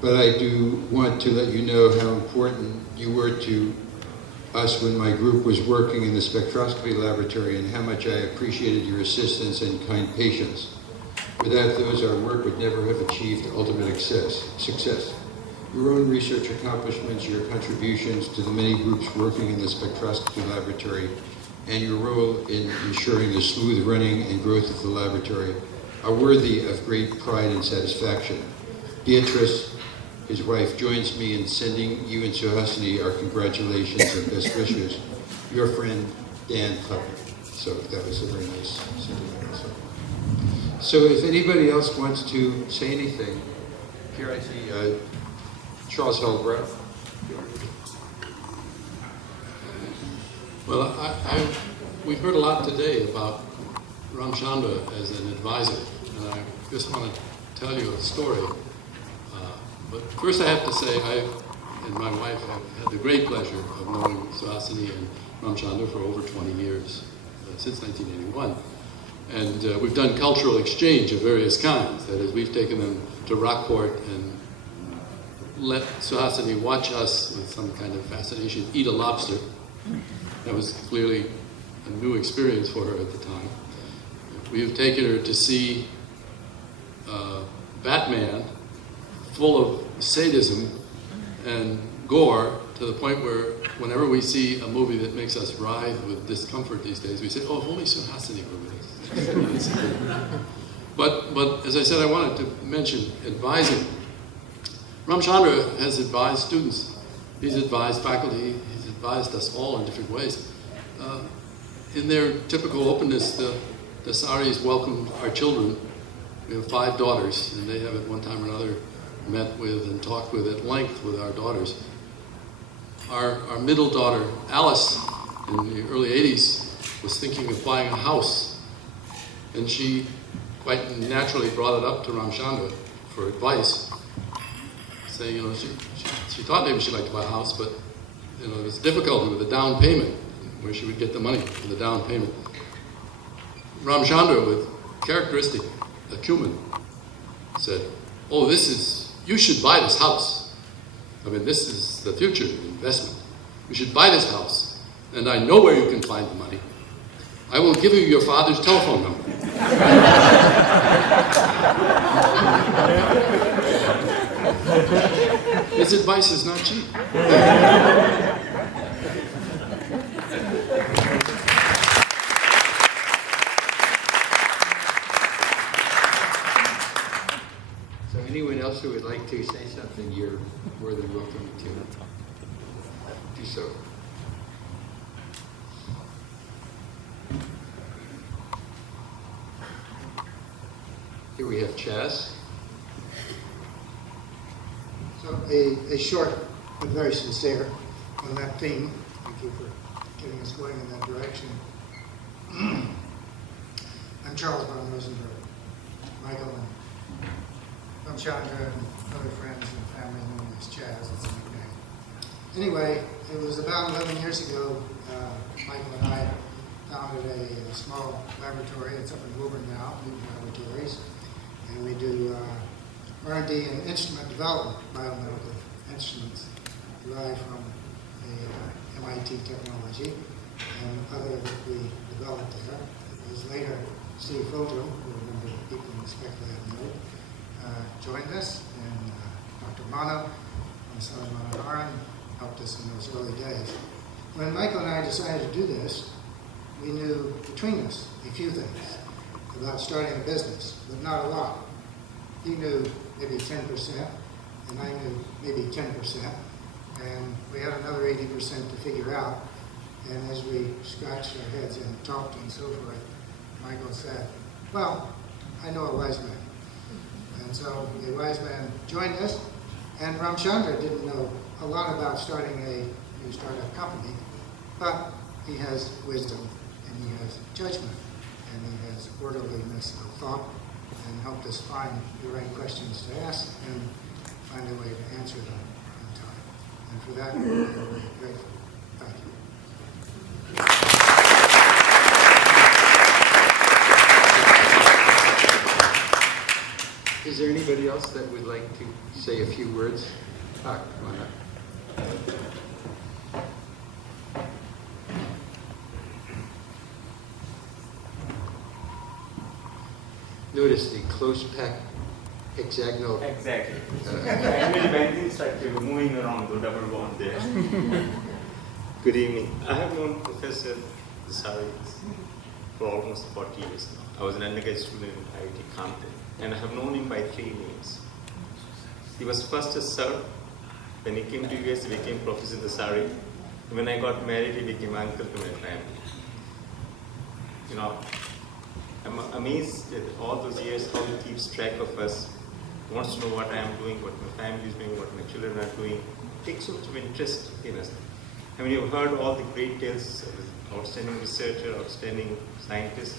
but I do want to let you know how important you were to us when my group was working in the spectroscopy laboratory and how much I appreciated your assistance and kind patience. Without those, our work would never have achieved ultimate success. Your own research accomplishments, your contributions to the many groups working in the spectroscopy laboratory, and your role in ensuring the smooth running and growth of the laboratory are worthy of great pride and satisfaction. Beatrice, his wife, joins me in sending you and Suhasini our congratulations and best wishes. Your friend, Dan Tucker. So that was a very nice sentiment. So if anybody else wants to say anything, here I see Charles Hellbrook. Well, we've heard a lot today about Ramchandra as an advisor, and I just want to tell you a story. But first I have to say, I and my wife have had the great pleasure of knowing Suhasini and Ramchandra for over 20 years, since 1981. And we've done cultural exchange of various kinds. That is, we've taken them to Rockport and let Suhasini watch us with some kind of fascination eat a lobster. That was clearly a new experience for her at the time. We have taken her to see Batman, full of sadism and gore, to the point where whenever we see a movie that makes us writhe with discomfort these days, we say, oh, if only Suhasini were with us. But as I said, I wanted to mention advising. Ramchandra has advised students. He's advised faculty. He's advised us all in different ways. In their typical openness, the Dasaris welcomed our children. We have 5 daughters, and they have at one time or another met with and talked with at length with our daughters. Our middle daughter, Alice, in the early 80s, was thinking of buying a house. And she quite naturally brought it up to Ramchandra for advice, saying, you know, she thought maybe she'd like to buy a house, but you know, there was difficulty with the down payment, where she would get the money for the down payment. Ramchandra, with characteristic acumen, said, oh, you should buy this house. I mean, this is the future investment. You should buy this house, and I know where you can find the money. I will give you your father's telephone number. His advice is not cheap. So anyone else who would like to say something, you're more than welcome to do so. Here we have Chaz. So a short but very sincere on that theme. Thank you for getting us going in that direction. I'm Charles von Rosenberg. Michael and Ramchandra and other friends and family know me as Chaz. It's a nickname. Anyway, it was about 11 years ago, Michael and I founded a small laboratory. It's up in Woburn now, Newton Laboratories. And we do R&D and instrument development, biomedical instruments derived from the MIT technology and other that we developed there. It was later Steve Foto, who a number of people in the spec lab know, joined us, and Dr. Mano, my son Manoharan, helped us in those early days. When Michael and I decided to do this, we knew between us a few things about starting a business, but not a lot. He knew maybe 10%, and I knew maybe 10%, and we had another 80% to figure out. And as we scratched our heads and talked and so forth, Michael said, well, I know a wise man. And so a wise man joined us, and Ramchandra didn't know a lot about starting a new startup company, but he has wisdom, and he has judgment, and he has orderliness of thought, and helped us find the right questions to ask and find a way to answer them in time. And for that, we're very grateful. Thank you. Is there anybody else that would like to say a few words? Come on up. Notice the close pack hexagonal. Exactly. Family benzene structure moving around the double bond there. Good evening. I have known Professor Dasari for almost 40 years now. I was an undergraduate student in IIT Compton, and I have known him by 3 names. He was first a sir. When he came to US, he became Professor Dasari. When I got married, he became uncle to my family. You know, I'm amazed at all those years how he keeps track of us. He wants to know what I am doing, what my family is doing, what my children are doing. He takes so much of interest in us. I mean, you've heard all the great tales of an outstanding researcher, outstanding scientist,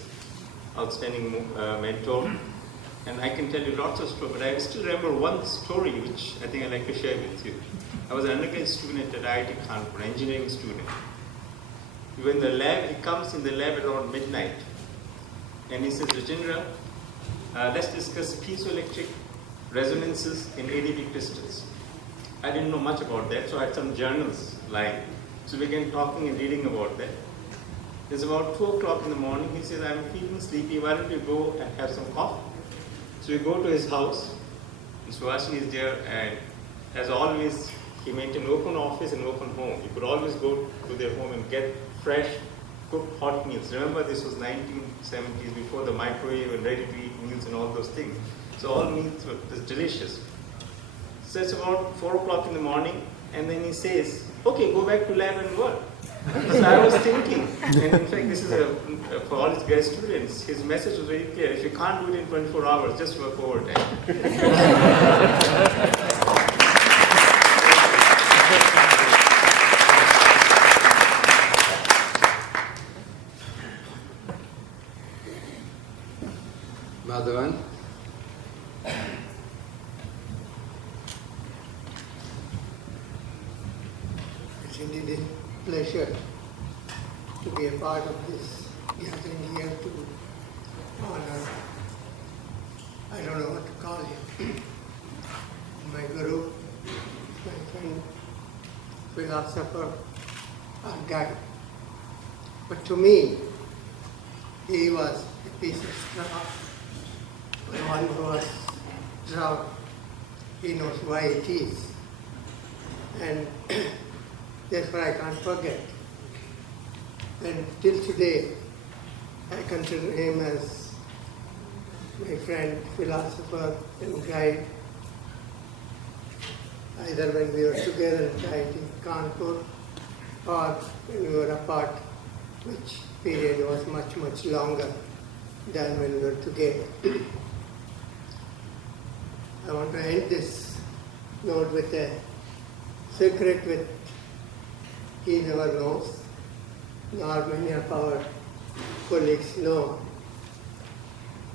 outstanding mentor. And I can tell you lots of stories, but I still remember one story which I think I'd like to share with you. I was an undergraduate student at IIT Kanpur, engineering student. We were in the lab, he comes in the lab around midnight. And he says, Rajendra, let's discuss piezoelectric resonances in ADB crystals. I didn't know much about that, so I had some journals lying. So we began talking and reading about that. It's about 2 o'clock in the morning. He says, I'm feeling sleepy. Why don't we go and have some coffee? So we go to his house. And Suhasini is there, and as always, he maintained an open office and open home. You could always go to their home and get fresh, cooked hot meals. Remember, this was 1970s, before the microwave and ready-to-eat meals and all those things. So all meals were just delicious. So it's about 4 o'clock in the morning, and then he says, okay, go back to lab and work. So I was thinking, and in fact, this is for all his grad students, his message was very clear. If you can't do it in 24 hours, just work overtime. Madhavan? It's indeed a pleasure to be a part of this gathering here to honor, I don't know what to call him, my guru, my friend, philosopher, our guide. But to me, he was a piece of straw. When one who was drowned, he knows why it is. And therefore I can't forget. And till today, I consider him as my friend, philosopher, and guide. Either when we were together at IIT Kanpur or when we were apart, which period was much, much longer than when we were together. I want to end this note with a secret which he never knows, nor many of our colleagues know.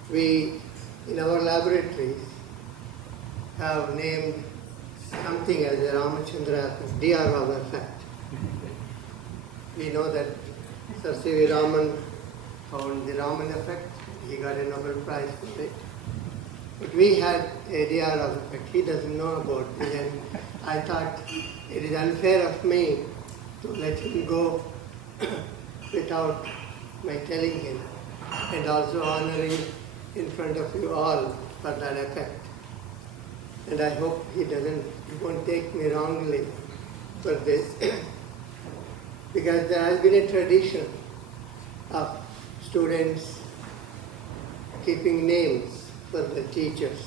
We, in our laboratories, have named something as a Ramachandra D.R. Rao effect. We know that Sir C.V. Raman found the Raman effect. He got a Nobel Prize for it. But we had a D.R. Rao effect. He doesn't know about it. And I thought it is unfair of me to let him go without my telling him, and also honoring in front of you all for that effect. And I hope he won't take me wrongly for this, because there has been a tradition of students keeping names for the teachers,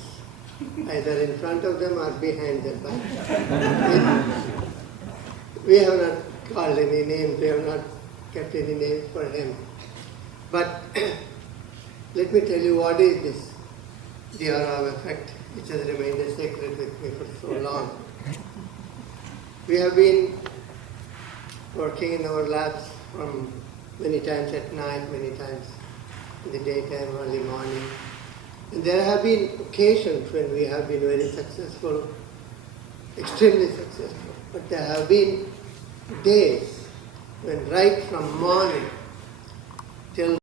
either in front of them or behind their back. We have not called any names, we have not kept any names for him. But let me tell you what is this D.R. Rao effect, which has remained a secret with me for so long. We have been working in our labs from many times at night, many times in the daytime, early morning. And there have been occasions when we have been very successful, extremely successful. But there have been days when right from morning till